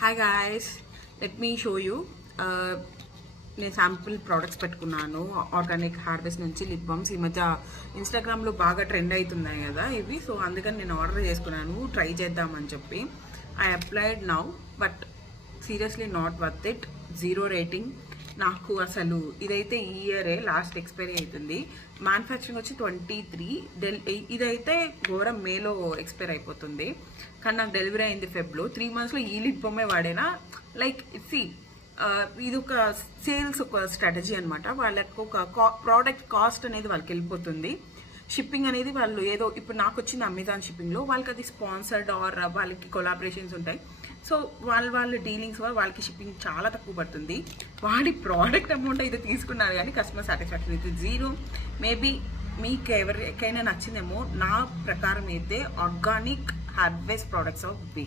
Hi guys, let me show you. నేను sample products పెట్టుకున్నాను organic harvest నుంచి lip balms. ఈ మధ్య ఇన్స్టాగ్రామ్లో బాగా ట్రెండ్ అవుతున్నాయి కదా ఇవి. సో అందుకని నేను ఆర్డర్ చేసుకున్నాను ట్రై చేద్దామని చెప్పి. I applied now but seriously not worth it. 0 rating. నాకు అసలు ఇదైతే ఈ ఇయరే లాస్ట్ ఎక్స్పైరీ అవుతుంది. మ్యానుఫ్యాక్చరింగ్ వచ్చి 23. ఇదైతే ఘోరం మేలో ఎక్స్పైర్ అయిపోతుంది, కానీ నాకు డెలివరీ అయింది ఫెబ్లో. 3 monthsలో ఈ లిప్ బొమ్మే వాడేనా. లైక్ ఇది ఒక సేల్స్ ఒక స్ట్రాటజీ అనమాట. వాళ్ళకి ఒక ప్రోడక్ట్ కాస్ట్ అనేది వాళ్ళకి వెళ్ళిపోతుంది. షిప్పింగ్ అనేది వాళ్ళు ఏదో ఇప్పుడు నాకు వచ్చింది అమెజాన్ షిప్పింగ్లో, వాళ్ళకి అది స్పాన్సర్డ్ ఆర్ వాళ్ళకి కొలాబరేషన్స్ ఉంటాయి. సో వాళ్ళ డీలింగ్స్ వాళ్ళకి షిప్పింగ్ చాలా తక్కువ పడుతుంది. వాడి ప్రోడక్ట్ అమౌంట్ అయితే తీసుకున్నారు కానీ కస్టమర్ సాటిస్ఫాక్షన్ అయితే 0. మేబీ మీకు ఎవరికైనా నచ్చిందేమో. నా ప్రకారం అయితే organic harvest products of base.